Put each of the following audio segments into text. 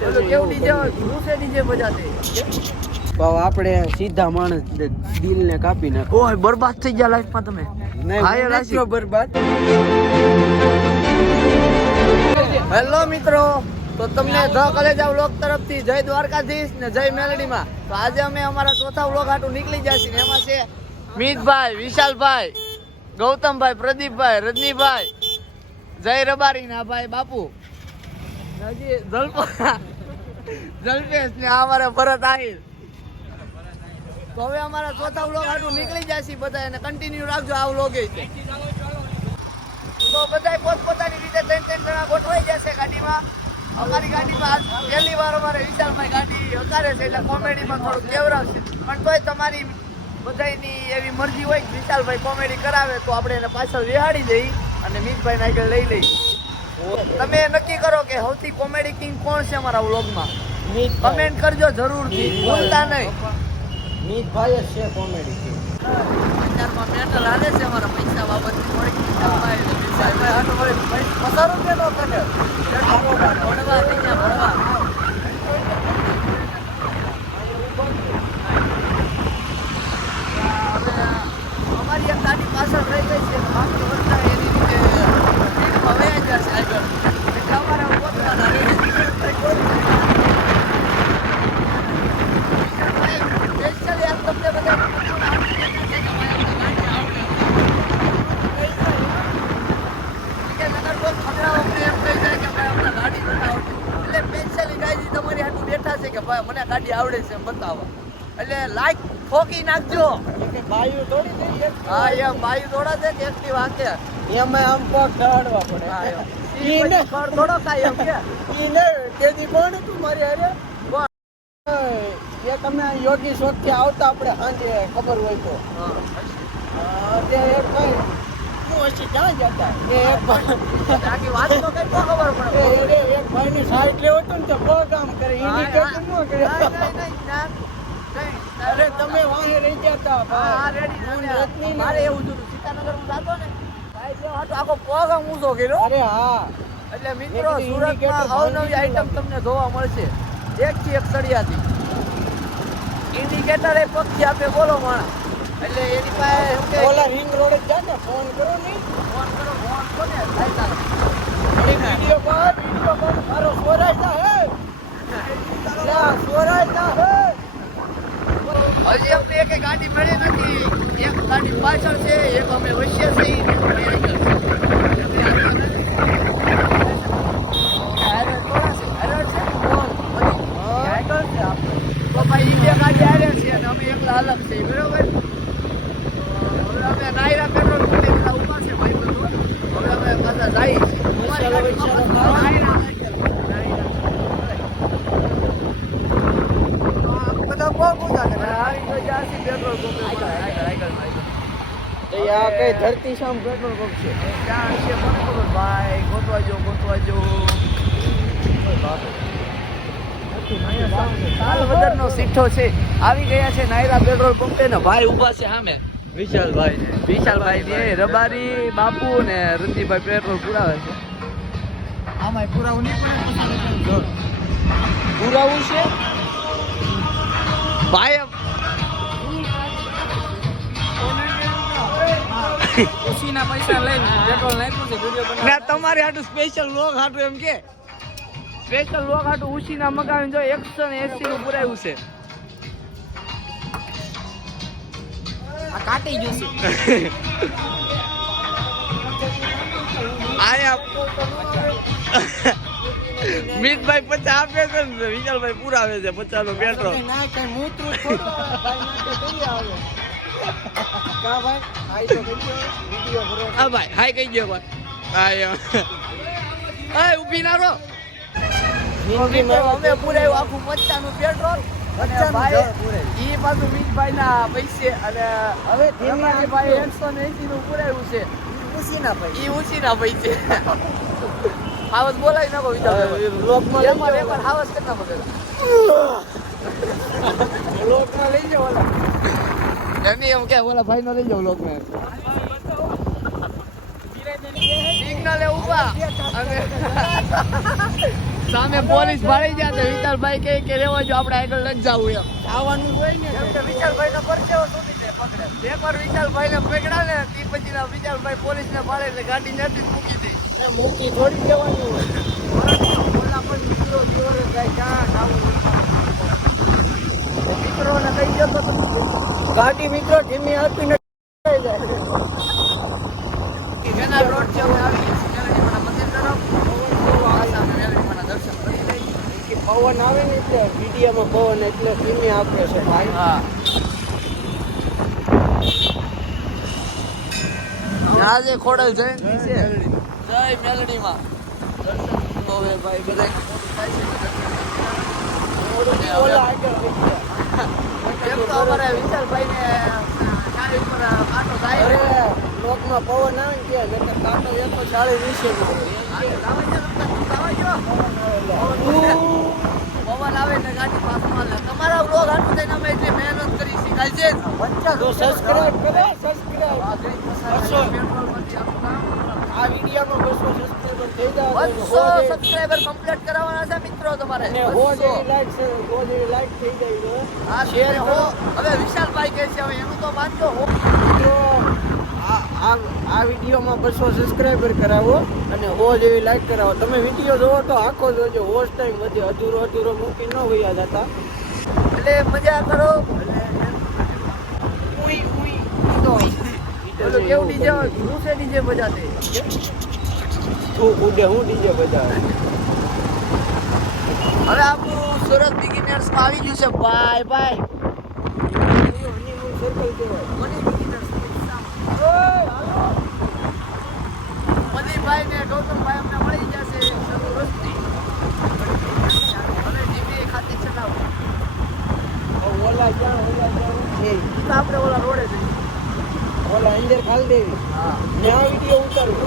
બોલો કેવું DJ રૂસે DJ બજાતે ભાવ આપણે સીધા માણસ દિલ ને કાપી નાખો. ઓય બરબાદ થઈ ગયા લાઈફમાં તમે. નહીં બરબાદ. હેલો મિત્રો, તો તમને ધ કલેજા વ્લોગ તરફથી જય દ્વારકાધીશ ને જય મેલડીમાં. તો આજે અમે અમારા ચોથા વ્લોગ હાટું નીકળી જશે ને એમાં છે મિતભાઈ, વિશાલભાઈ, ગૌતમભાઈ, પ્રદીપભાઈ, રજનીભાઈ, જય રબારી ના ભાઈ બાપુ, હજી જલ્પેશ ને અમારા ભરત આહિર. તો હવે અમારા ચોથા વ્લોગ હાટું નીકળી જશે બધા, એને કન્ટિન્યુ રાખજો આ વ્લોગ છે. તો બધા પોતપોતાની રીતે ત્રણ જણા ગોઠવાઈ જશે ગાડીમાં. અમારી ગાડીમાં પહેલી વાર અમારે વિશાલભાઈ ગાડી ઉતારે છે એટલે કોમેડીમાં થોડું કેવરાવશે, પણ તોય તમારી બધાની એવી મરજી હોય કે વિશાલભાઈ કોમેડી કરાવે તો આપણે એને પાછળ વિહાડી દઈ અને મિતભાઈને આગળ લઈ લઈ. તમે નક્કી કરો કે સૌથી કોમેડી કિંગ કોણ છે અમારા વ્લોગમાં. કમેન્ટ કરજો જરૂરથી, ભૂલતા નહીં. મિતભાઈ જ છે કોમેડી કિંગ. બજારમાં મેટર હાલે છે અમારા પૈસા બાબત થોડીક પસાર રૂપિયાનો કરે ભણવા થઈ ગયા ભણવા. અમારી એક ગાડી પાછળ રહી ગઈ છે, બાકી બધા એની રીતે હવે જશે આગળ એટલે અમારે પોતાના તમને બધા કે ભાઈ મને ગાડી આવડે છે બતાવો એટલે લાઈક ઠોકી નાખજો. બાયુ થોડી થઈ. હા એમ બાયુ થોડા છે કે એકની વાંકે એમાં આમ પગ ઢાળવા પડે. થોડો કાંઈ એમ કે તેથી કોણ હતું મારી હારે? એ તમે યોગી શોખ થી આવતા આપણે સાંજે ખબર હોય તો તે એક ભાઈ ક્યાં જતા એક વાત તો કઈ ખબર પડે. એક ભાઈ ની સાઈડ લેવું હતું ને તો બહુ કામ કરે ઇન્ડિકેટર ન કરે. અરે તમે વાહે રહી જતા મારે એવું થયું સીતાનગર હું જાતો ને આખો પગ ઊંચો કર્યો. અરે હા, એટલે મિત્રો સુરતમાં અવનવી આઈટમ તમને જોવા મળશે. એક થી એક સળિયાથી ઇન્ડિકેટર એ પગથી આપે બોલો માણસ. એટલે એની પાસે ઓલા રિંગ રોડ જ જા ને ફોન કરો નહીં. ફોન કરો ને વિડિયો પર મારો સોરાય જા હે સોરાય જા હે. હજી અમને એક ગાડી મળી નથી. એક ગાડી પાછળ છે, એક અમે વચ્ચે છીએ. તો ભાઈ બે ગાડી આવે છે અને અમે એકલા અલગ છે, બરોબર. હવે અમે નાયરા પેટ્રોલ પંપે ઉભા છે ભાઈ બધું. હવે અમે પાછા જઈએ. બધા બહુ ઊંચા છે પેટ્રોલ પંપે. આ કઈ ધરતી સામ પેટ્રોલ પંપ છે? ક્યાં છે મને ખબર ભાઈ. ગોતવા જો સાલ વગરનો સીઠો છે. આવી ગયા છે નાયરા પેટ્રોલ પંપે ને ભાઈ ઊભા છે સામે વિશાલભાઈ ને રબારી બાપુ ને રંજીભાઈ પેટ્રોલ પુરાવે છે. આમાં પુરાવું નહીં પણ પુરાવું છે ભાઈ. ખુશીના પૈસા લઈને પેટ્રોલ નાખ્યું છે વિડિયો બનાવવા. ના તમારે હાટું સ્પેશિયલ લોગ હાટું એમ કે સ્પેશિયલ લોગ હાટું ઉસીના મગાવીને જો 180 નું પુરાયું છે. આ કાટી જશે. મિતભાઈ 50 આપે છે ને વિશાલભાઈ પુરાવે છે 50 નું પેટ્રોલ. ના કઈ મૂતરું થોડું ભાઈ નાખે તઈ આવે. કા ભાઈ આઈ તો વિડિયો ભરો. હા ભાઈ હાય કહી ગયો ભાઈ. હા એમ હા ઊભી ના રહો. અમે પુરાયું આખું 50 નું પેટ્રોલ. ભાઈ ઈ પાછું મિતભાઈ ના પૈસે અને હવે ભાઈ 180 નું પુરાયું છે. ઉસીના પૈસે હાવસ બોલાવી નાખો વિચાર એકવાર હાવસ કેટલા બગેલા લોકમાં લઈ જાવ ઓલા એમની એમ કે બોલા ભાઈ નો લઈ જાવ લોકમાં સિગ્નલે ઉભા અને સામે પોલીસ ભાળી ગયા તો વિશાલભાઈ કહે કે રેવા જો આપણે આગળ લઈ જવું એમ આવવાનું હોય ને કેમ કે વિશાલભાઈ નો પરચેવો સુધી દે પકડે બે પર વિશાલભાઈ ને પકડા ને તે પછી ના વિશાલભાઈ પોલીસ ને ભાળે એટલે ગાડી નથી મૂકી દે અને મૂકી થોડી દેવાની હોય ઓલા પણ મિત્રો જોરે જાય ક્યાં આવું મિત્રોને કહી દો તો ગાડી મિત્રો ધીમી આપીને જાય કેનાલ રોડ છે હવે આવી ગઈ છે મેલડીમાના મંદિર તરફ આ સામે મેલડીમાના દર્શન કરી લઈ કે પવન આવે ને એટલે મીડિયામાં પવન એટલે ધીમી આપે છે ભાઈ હા આજે ખોડલ જયંતિ છે જય મેલડીમાં દર્શન તો હવે ભાઈ બધાય ઓલા આગળ નીકળ્યા. એમ તો અમારે વિશાલભાઈને ચાલી ઉપર આટો થાય અરે લોકમાં પવન આવે ને ત્યાં નકર કાંટો એકો 40 વિશે પવન આવે ને ગાડી પાસમાં લે તમારા બ્લોગ આટલું થઈને અમે એટલી મહેનત કરી શીખાય છે તો સબસ્ક્રાઇબ કરો સબસ્ક્રાઇબ આ વિડિયોમાં 200 સબસ્ક્રાઇબર થઈ જાય 200 સબસ્ક્રાઇબર કમ્પ્લીટ કરાવવાના છે મિત્રો તમારે અને 100 જેવી લાઈક થઈ જાય હા શેર હો હવે વિશાલભાઈ કહે છે હવે એનું તો માનજો હો તો આ વિડીયોમાં 200 સબસ્ક્રાઇબર કરાવો અને 100 જેવી લાઈક કરાવો તમે વિડીયો જોવો તો આખો જોજો વોચ ટાઈમ વધે અધૂરો મૂકી ન વયા જતા એટલે મજા કરો બોલો કેવું ડીજે હું છે ડીજે બજાતે તું ઉડે હું ડીજે બજાવે હવે આપણું સુરત બિગિનર્સ માં આવી ગયું છે બાય બાય હનીમૂન સર્કલ કહેવાય મનીભાઈ ને ગૌતમભાઈ અમને મળી જશે તંદુરસ્તી હવે જીબી ખાતે ચલાવો ઓલા ક્યાં તો આપણે ઓલા રોડે જઈએ ઓલા અંદર ખાલી દેવી હા ત્યાં વિડીયો ઉતારું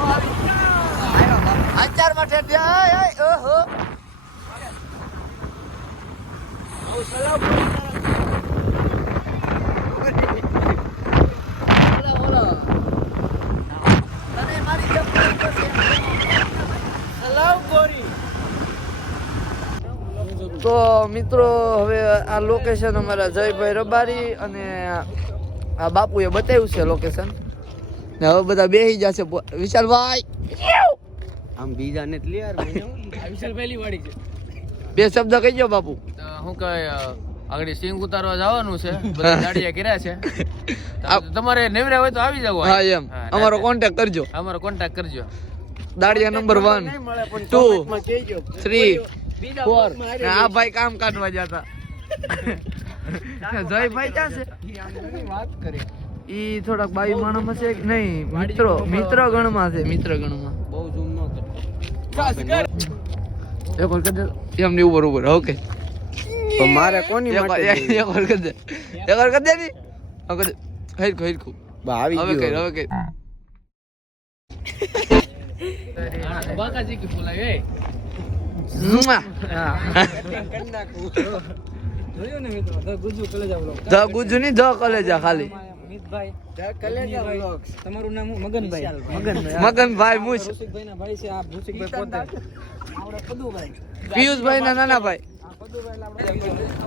આચાર માટે ઓહો તને મારી જેમ સલામ ગોરી તો મિત્રો હવે આ લોકેશન અમારા જયભાઈ રબારી અને આ બાપુએ બતાવ્યું છે લોકેશન ને હવે બધા બેસી જશે વિશાલભાઈ આમ બીજા ને એટલે યાર વિશાલ પહેલી વાડી છે બે શબ્દ કહીજો બાપુ હું કહે આગળ સિંગ ઉતારવા જવાનું છે બધા દાડિયા કર્યા છે તમારે નેવરા હોય તો આવી જાવ હા એમ અમારો કોન્ટેક્ટ કરજો અમારો કોન્ટેક્ટ કરજો દાડિયા નંબર 1 2 3 4 ને આ ભાઈ કામ કાઢવા જતા જયભાઈ ક્યાં છે વાત કરે ઈ થોડાક બાઈ માણસમાં છે કે નહીં મિત્ર ગણમાં છે મિત્ર ગણમાં બહુ ઝૂમ ન કર એક વાર કરી દે એમની ઉપર ઓકે તો મારે કોની એક વાર કરી દે એક વાર કરી દે ની હવે કરી દે હેરખું આવી હવે કર હવે કર બાકાજી કે બોલાવે જોયો ને મિત્રો ધ ગુજુ કલે જાવ લો ધ ગુજુ ની ધ કલેજા ખાલી મિતભાઈ કલેજા વ્લોગ્સ તમારું નામ મગનભાઈ મગનભાઈ મુછ ભૂસિકભાઈ ના ભાઈ છે આ ભૂસિકભાઈ પોતે આપણે પદુભાઈ પિયુષભાઈ ના નાના ભાઈ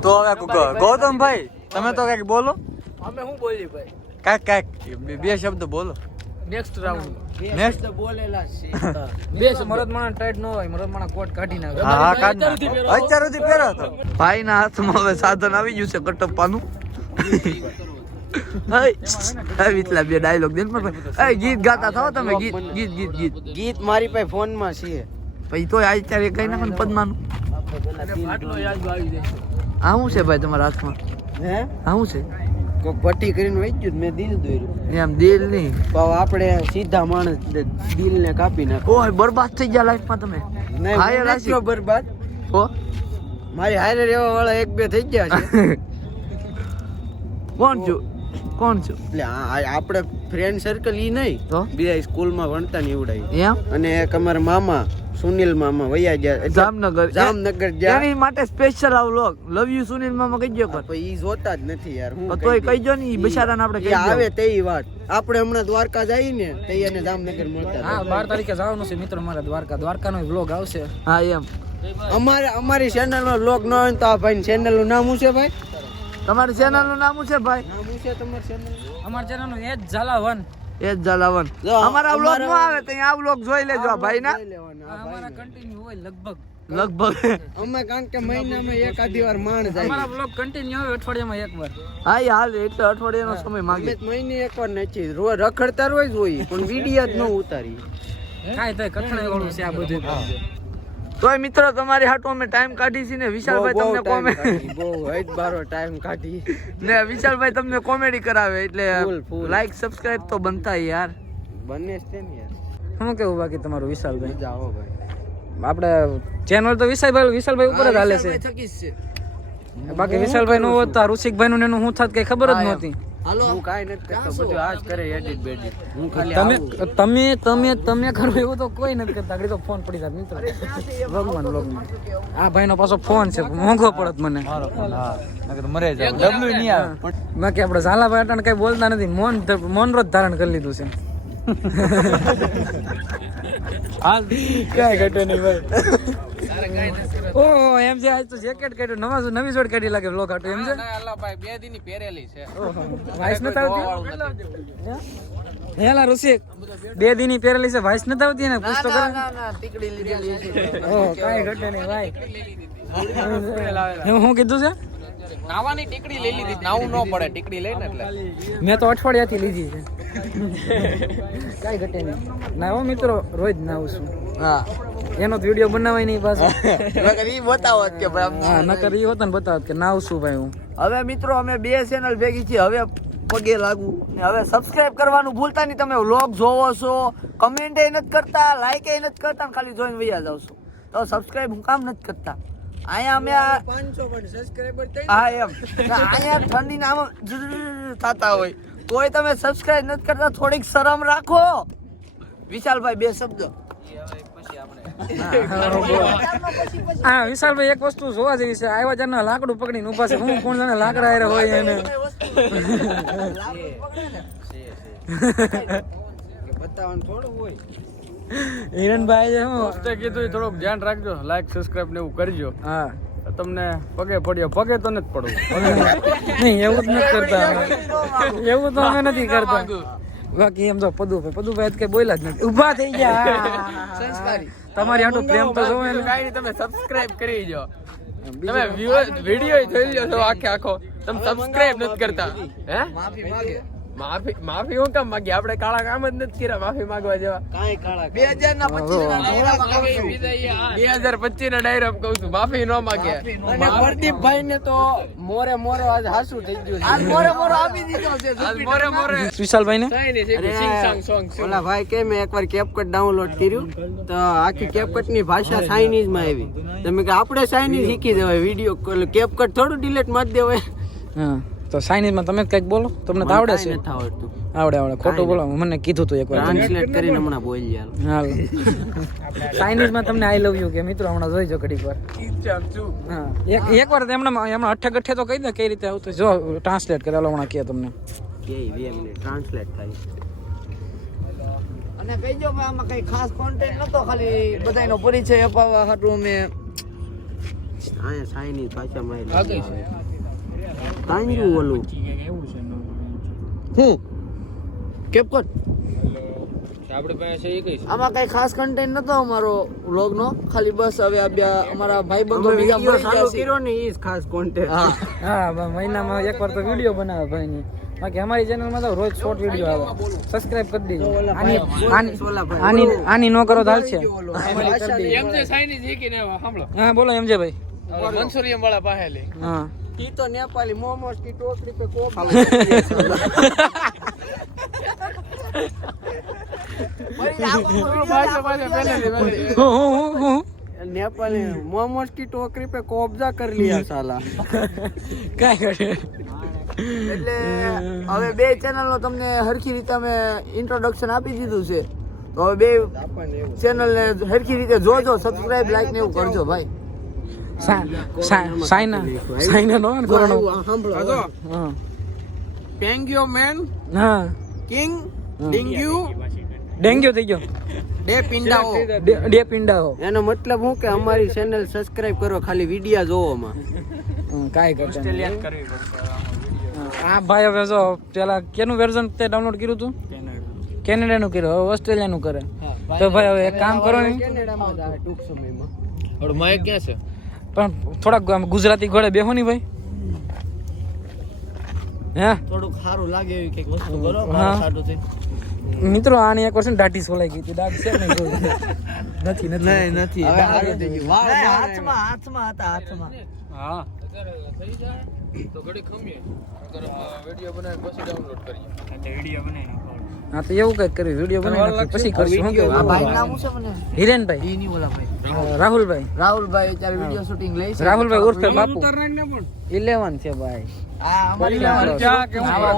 તો હવે ગૌતમભાઈ તમે તો કઈક બોલો અમે શું બોલી ભાઈ કઈક બે શબ્દ બોલો નેક્સ્ટ રાઉન્ડ નેક્સ્ટ બોલેલા છે બે મરદ માણા ટાઈટ ન હોય મરદ માણા કોટ કાઢી નાખે હા કાઢ અત્યાર સુધી પહેરો તો ભાઈ ના હાથમાં હવે સાધન આવી ગયું છે કટપ્પાનું વિચલા બે ડાયલોગ દે ગીત ગાતા થાઓ તમે ગીત ગીત મારી પાસે ફોન માં છે પછી તોય અત્યારે કઈ નાખો ને પદ્માનું આટલો યાદ આવી જાય આ શું છે ભાઈ તમારા હાથમાં હે આ શું છે કોક પટ્ટી કરીને વહી ગયું મેં દિલ દોર્યું એમ દિલ નહીં પણ આપણે સીધા માણસ દિલ ને કાપી નાખો ઓય બરબાદ થઈ ગયા લાઈફમાં તમે નહીં હાય હું રાશિ. નથી બરબાદ હો મારી હારે રહેવા વાળા એક બે થઈ ગયા છે કોણ છું એટલે આપણે ફ્રેન્ડ સર્કલ ઈ નહીં તો બે સ્કૂલમાં ભણતા ને એવડાય એમ અને એક અમારા મામા સુનિલ મામા વયા ગયા એટલે જામનગર ગયા એની માટે સ્પેશિયલ આવ લોગ લવ યુ સુનિલ મામા કહીજો કર પણ ઈ જોતા જ નથી યાર હું તોય કહીજો ને ઈ બિચારાને આપણે ઈ આવે તેઈ વાત આપણે હમણાં દ્વારકા જઈએ ને તે એને જામનગર મળતા હા 12 તારીખે જવાનું છે મિત્રો મારા દ્વારકાનો વ્લોગ આવશે હા એમ અમારી ચેનલ નો લોક ન હોય તો આ ભાઈ ચેનલ નું નામ શું છે ભાઈ? તમારી ચેનલ નું નામ શું છે ભાઈ? નામ શું છે તમારી ચેનલ? અમારા ચેનલ નું એજ ઝાલાવન. એ જ જલાવન. અમારા વ્લોગ નો આવે તો આ વ્લોગ જોઈ લેજો આ ભાઈ ના. અમારા કન્ટિન્યુ હોય લગભગ. લગભગ અમે કારણ કે મહિનામાં એકાદી વાર માણ જાય. અમારા બ્લોગ કન્ટિન્યુ હોય અઠવાડિયામાં એકવાર. હા એ હાલ એટલે અઠવાડિયાનો સમય માંગે. અમે મહિને એકવાર નથી રોજ રખડતા રોજ હોય પણ વિડિયો જ ન ઉતારી. કાંઈ થાય કઠણાઈ વાળું છે આ બધું. તોય મિત્રો તમારી હાટુ અમે ટાઈમ કાઢી છે ને વિશાલભાઈ તમને કોમેડી બહુ જ બારો ટાઈમ કાઢી ને વિશાલભાઈ તમને કોમેડી કરાવે એટલે full. લાઈક સબસ્ક્રાઇબ તો બનતા યાર. બને છે ને યાર. શું કેવું બાકી તમારું વિશાલભાઈ? જાઓ ભાઈ. આપણે ચેનલ તો વિશાલભાઈ ઉપર જ હાલે છે. બાકી વિશાલભાઈ નું હોત તો ઋષિકભાઈ નું એનું શું થાત કઈ ખબર જ નહોતી. હું કાંઈ નથી કરતો બધું આજ કરે એડિટ બેડિટ. હું ખાલી તમે કરો એવું તો કોઈ નથી કરતા. આગળ તો ફોન પડી જાય મિત્રો. લોગમાં આ ભાઈ નો પાછો ફોન છે મોંઘો પડત મને. મરે જાવ ડબલું નહીં આવે. બાકી આપણે ઝાલાભાઈ અટાણે કઈ બોલતા નથી. મૌન વ્રત ધારણ કરી લીધું છે. કાંઈ ઘટે નહીં ભાઈ. ઓહો એમ છે આજ તો જેકેટ કાઢ્યું નવી જોડ કાઢી લાગે બ્લોક આટો એમ છે. ભાઈ 2 દિનની પહેરેલી છે. વાઇસ નથી આવતી હેલા ઋષિક 2 દિનની પહેરેલી છે વાઇસ નથી આવતી ને પૂછતો કરે. ના ટીકડી લીધેલી છે. ઓહો કાંઈ ઘટે નહીં ભાઈ. હું કીધું છે નાવાની ટીકડી લઈ લીધી. નાવું ન પડે ટીકડી લઈને એટલે. મેં તો અઠવાડિયાથી લીધી છે. કાંઈ ઘટે નહીં. નાવો મિત્રો રોજ નાવું છું. હા એનો તો વિડીયો બનાવાય નહીં પાછો. નકર ઈ બતાવો કે ભાઈ હા નકર ઈ હોત ને બતાવત કે નાવ છું ભાઈ હું. હવે મિત્રો અમે 2 ચેનલ ભેગી છે. હવે પગે લાગુ ને હવે સબસ્ક્રાઇબ કરવાનું ભૂલતા નહીં. તમે વ્લોગ જોવો છો, કમેન્ટ એ નથી કરતા, લાઈક એ નથી કરતા, ખાલી જોઈને વૈયા જાવ છો તો સબસ્ક્રાઇબ હું કામ નથી કરતા. અહીંયા અમે 500 પણ સબસ્ક્રાઇબર થઈ હા એમ અહીંયા ઠંડીના આમ થતા હોય તોય તમે સબસ્ક્રાઇબ નથી કરતા. થોડીક શરમ રાખો. વિશાલભાઈ 2 શબ્દ. હા વિશાલભાઈ એક વસ્તુ જોવા જેવી છે. આવ્યા જારના લાકડું પકડીને ઉભા છે. હું કોણ જાણે લાકડા હારે હોય એને. બતાવવાનું થોડું હોય. હિરણભાઈ છે હું તે કીધું થોડુંક ધ્યાન રાખજો. લાઈક સબસ્ક્રાઇબ ને એવું કરજો. હા તમને પગે પડ્યો પગે તો નથી પડવું. નહીં એવું જ નથી કરતા. એવું તો અમે નથી કરતા. બાકી એમ તો પદુભાઈ કઈ બોલ્યા જ નથી. ઊભા થઈ ગયા સંસ્કારી. તમારી આટલું પ્રેમ તો જોવે ને. કાંઈ નહીં, તમે સબસ્ક્રાઇબ કરી જો. તમે વિડીયો જોઈ લ્યો છો આખો. તમે સબસ્ક્રાઇબ નથી કરતા. હે માફી માંગે. માફી હું કામ માંગી? આપણે કાળા કામ જ નથી કર્યા માફી માંગવા જેવા. કાંઈ કાળા 2025 ના ડાયરામાં કહું છું. 2025 ના ડાયરામાં કહું છું માફી ન માંગે. અને પ્રદીપભાઈ ને તો મોરે આજ હાસુ થઈ ગયું છે. આજ મોરે આપી દીધો છે. આજ મોરે વિશાલભાઈ ને કઈ નહીં છે. સિંગ સોંગ સોંગ ઓલા ભાઈ કે મેં એકવાર કેપકટ ડાઉનલોડ કર્યું તો આખી કેપકટ ની ભાષા ચાઇનીઝ માં આવી. તમે કે આપણે ચાઇનીઝ શીખી દેવાય. વિડીયો કેપકટ થોડું ડિલીટ મારી દેવાય. હા તો ચાઇનીઝ માં તમે કઈક બોલો. તમને તો આવડે છે? નથી આવડતું. આવડે ખોટું બોલો. મને કીધું તું એકવાર. ટ્રાન્સલેટ કરીને હમણાં બોલી યાર. હાલ ચાઇનીઝ માં તમને આઈ લવ યુ કે મિત્રો હમણાં જોઈજો ઘડીક વાર. હા એકવાર એમણે અઠે ગઠે તો કહી દે કઈ રીતે આવતું. જો ટ્રાન્સલેટ કરે હમણાં કે તમને. કે 2 મિનિટ ટ્રાન્સલેટ થાય. અને કહીજો કે આમાં કઈ ખાસ કોન્ટેન્ટ નતો. ખાલી બધાયનો પરિચય અપાવવા હાટુ અમે અહીંયા ચાઇનીઝ ભાષામાં આગળ છે. કાંઈ ઓલું હું કેપકટ આપણે પાસે છે એ કઈ આમાં કઈ ખાસ કન્ટેન્ટ નતો અમારો વ્લોગ નો. ખાલી બસ હવે આ બે અમારા ભાઈબંધો અમે ભેગા વિડીયો મળી ચાલુ ગયા છે. કર્યો ને ઈ જ ખાસ કોન્ટેન્ટ. હા હા મહિનામાં એકવાર તો વિડીયો બનાવે ભાઈ ની. બાકી અમારી ચેનલમાં તો રોજ શોર્ટ વિડીયો આવે. સબસ્ક્રાઇબ કરી દેજો. આની નો કરો તો હાલશે. એમ જે સાઈની જીકીને સાંભળો. હા બોલો એમ છે ભાઈ. મનસુરિયમ વાળા પાસે લે. હા ઈ તો નેપાળી મોમોસ કી ટોકરી पे કોક नेपाली मोमोस की टोकरी पे कब्जा कर लिया साला. કાંઈ કરે. એટલે હવે 2 ચેનલ નો તમને હરખી રીતે અમે ઇન્ટ્રોડક્શન આપી દીધું છે. તો હવે 2 ચેનલ ને હરખી રીતે જોજો. સબસ્ક્રાઇબ લાઈક ને એવું કરજો ભાઈ. સાઈના નો ને કોરોનો. સાંભળો હા પેંગ્યો મેન હા કિંગ ડિંગ્યુ ડેન્ગ્યુ થઈ ગયો બે પિંડાઓ ડે પિંડાઓ એનો મતલબ હું કે અમારી ચેનલ સબસ્ક્રાઇબ કરો ખાલી વિડિયા જોવામાં કાંઈ કરતા નહીં. આ ભાઈ હવે જો પેલા કેનું વર્ઝન તે ડાઉનલોડ કર્યું તું કેનેડાનું કર્યું હવે ઓસ્ટ્રેલિયાનું કરે તો ભાઈ હવે એક કામ કરો ને કેનેડામાં જ આવે ટૂંક સમયમાં આપણું માઇક ક્યાં છે? પણ થોડાક આમ ગુજરાતી ઘોડે બેહો ની ભાઈ હે થોડુંક સારું લાગે એવી કંઈક વસ્તુ કરો હા. સારું થઈ મિત્રો આની એક વર્ષ દાઢી સોલાઈ ગઈ હતી દાઢ છે નહીં નથી નથી નથી હવે સારું થઈ ગયું હાથમાં હતા હાથમાં હા થઈ જાય તો ઘડી ખમીએ વિડીયો બનાવી પછી ડાઉનલોડ કરીએ. હા તો એવું કઈક કર્યું વિડીયો બનાવી પછી કરશું શું આ કેવું ભાઈ નામ શું છે મને હિરેનભાઈ ઈ નહીં ઓલા ભાઈ રાહુલભાઈ રાહુલભાઈ અત્યારે વિડિયો શૂટિંગ લઈ છે રાહુલભાઈ ઉર્ફે બાપુ 11 છે ભાઈ આ અમારી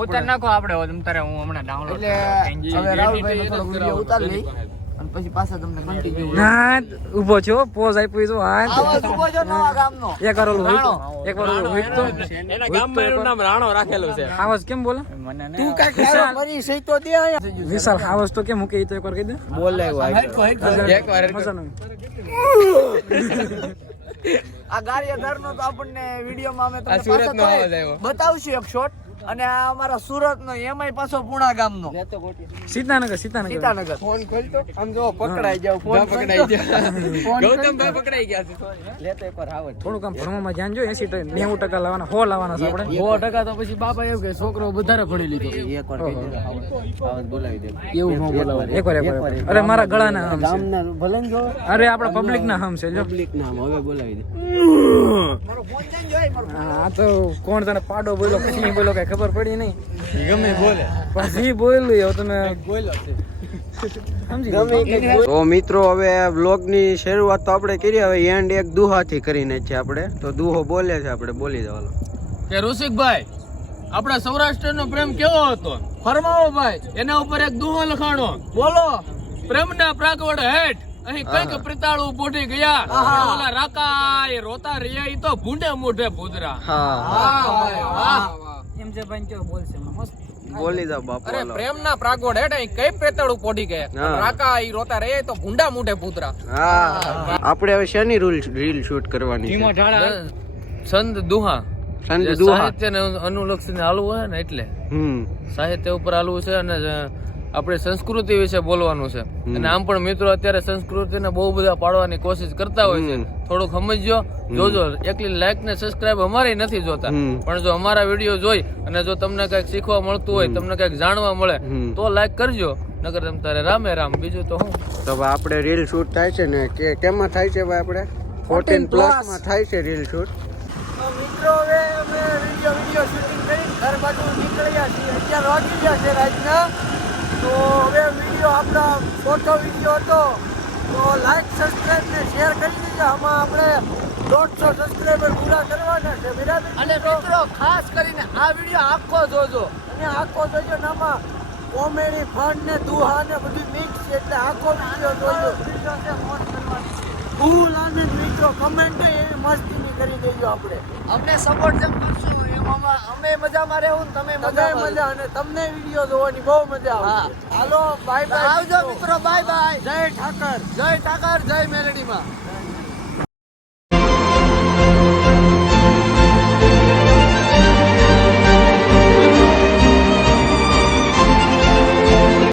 ઉતાર નાખો આપણે તારે હું હમણાં ડાઉનલોડ એટલે હવે રાહુલભાઈ નો થોડો વિડિયો ઉતારી લઈ અને પછી પાછા તમને કન્ટિન્યુ ના ઊભો છો પોઝ આપ્યો તો આ આવાજ ઉભો છો નવા ગામનો એક વાર ઓલું હોય તો એક વાર ઓલું હોય તો એના ગામમાં એનું નામ રાણો રાખેલું છે. આવાજ કેમ બોલે તું કાંઈક તારો પરિચય તો દે અહીંયા. વિશાલ આવાજ તો કેમ મૂકે ઈ તો એકવાર કહી દે બોલાવ્યો એકવાર મજાનું. આ ગારિયાધાર નો તો આપણને વિડીયોમાં અમે તમને સુરતનો પાછો અવાજ આવ્યો. બતાવશું એક શોટ અને આ અમારા સુરત નો એમાંય પાછો પૂણા ગામનો સીતાનગર સીતાનગર ફોન ખોલતો આમ જો પકડાઈ જાવ ફોન પકડાઈ ગૌતમભાઈ પકડાઈ ગયા છે. લેતો એકવાર આવડ થોડુંક આમ ભણવામાં ધ્યાન જો 80-90% લાવવાના 100 લાવવાના છે આપણે 100% તો પછી બાપા એવું કે છોકરો વધારે ભણી લીધો. એકવાર કહી દે આવડ બોલાવી દે એવું ન બોલાવાય. એકવાર અરે મારા ગળાના હમ છે ગામના ભલે ને જો અરે આપણા પબ્લિક ના હમ છે જો પબ્લિક નામ હવે બોલાવી દે મારો ફોન જઈને જોઈ મારો આ તો કોણ તને પાડો બોલ્યો પછી બોલ્યો કઈ ખબર પડી નહીં ગમે બોલે પછી બોલ્યું હવે તમે સમજી ગયા? તો મિત્રો હવે વ્લોગ ની શરૂઆત તો આપણે કરી હવે એન્ડ એક દુહાથી કરીને છે આપણે તો દુહો બોલે છે આપણે બોલી જવાનો કે ઋષિકભાઈ આપણા સૌરાષ્ટ્રનો પ્રેમ કેવો હતો? ફરમાવો ભાઈ. એના ઉપર એક દુહો લખાણો. બોલો. પ્રેમના પ્રાગવડ હેઠ અહીં કઈક પ્રિતાળું પોઢી ગયા. ઓલા રાકા એ રોતા રહ્યા ઈ તો ભૂંડે મોઢે ભૂદરા. હા વાહ. એમ જે ભાઈ કેવો બોલશે મસ્ત બોલી જાવ બાપુ અરે હાલો. પ્રેમના પ્રાગોડ હેઠ અહીં કઈ પ્રેતાળું પોડી ગયા હા. રાકા ઈ રોતા રહે તો ભૂંડા મોઢે ભૂતરા. હા આપણે હવે શેની રીલ શૂટ કરવાની છે સંત દુહા સંત જે દુહા સાહિત્યને અનુલક્ષીને હાલવું હોય ને એટલે સાહિત્ય ઉપર હાલવું છે અને આપણી સંસ્કૃતિ વિશે બોલવાનું છે. અને આમ પણ મિત્રો અત્યારે સંસ્કૃતિને બહુ બધા પાડવાની કોશિશ કરતા હોય છે. થોડુંક સમજજો જોજો. એકલી લાઈક ને સબસ્ક્રાઇબ અમારી નથી જોતા પણ જો અમારા વિડીયો જોઈ અને જો તમને કઈક શીખવા મળતું હોય તમને કઈક જાણવા મળે તો લાઈક કરજો નકર તમ તારે રામે રામ. બીજું તો હું તો હવે આપણે રીલ શૂટ થાય છે ને કે કેમાં થાય છે ભાઈ આપણે 14+ માં થાય છે રીલ શૂટ. મિત્રો હવે અમે વિડિયો શૂટિંગ કરી ઘર બાજુ નીકળ્યા છીએ 11 વાગી ગયા છે રાતના. તો હવે વિડિયો આપણા ફોટો વિડિયો હતો તો લાઈક સબસ્ક્રાઇબ ને શેર કરી દેજો. આમાં આપણે 150 સબસ્ક્રાઇબર પૂરા કરવાના છે બરાબર. અને મિત્રો ખાસ કરીને આ વિડીયો આખો જોજો અને આખો જોજો ને આમાં કોમેડી ફન ને દુહા ને બધું મિક્સ છે એટલે આખો વિડિયો જોજો. ફૂલ આનંદ મિત્રો કમેન્ટ એવી મસ્તીની કરી દેજો આપણે અમને સપોર્ટ જેમ કરશું એમ અમે મજામાં રહેવું ને તમે બધાય મજા અને તમને વિડિયો જોવાની બહુ મજા આવે. હાલો બાય બાય આવજો મિત્રો બાય બાય જય ઠાકર જય ઠાકર જય મેલડીમાં.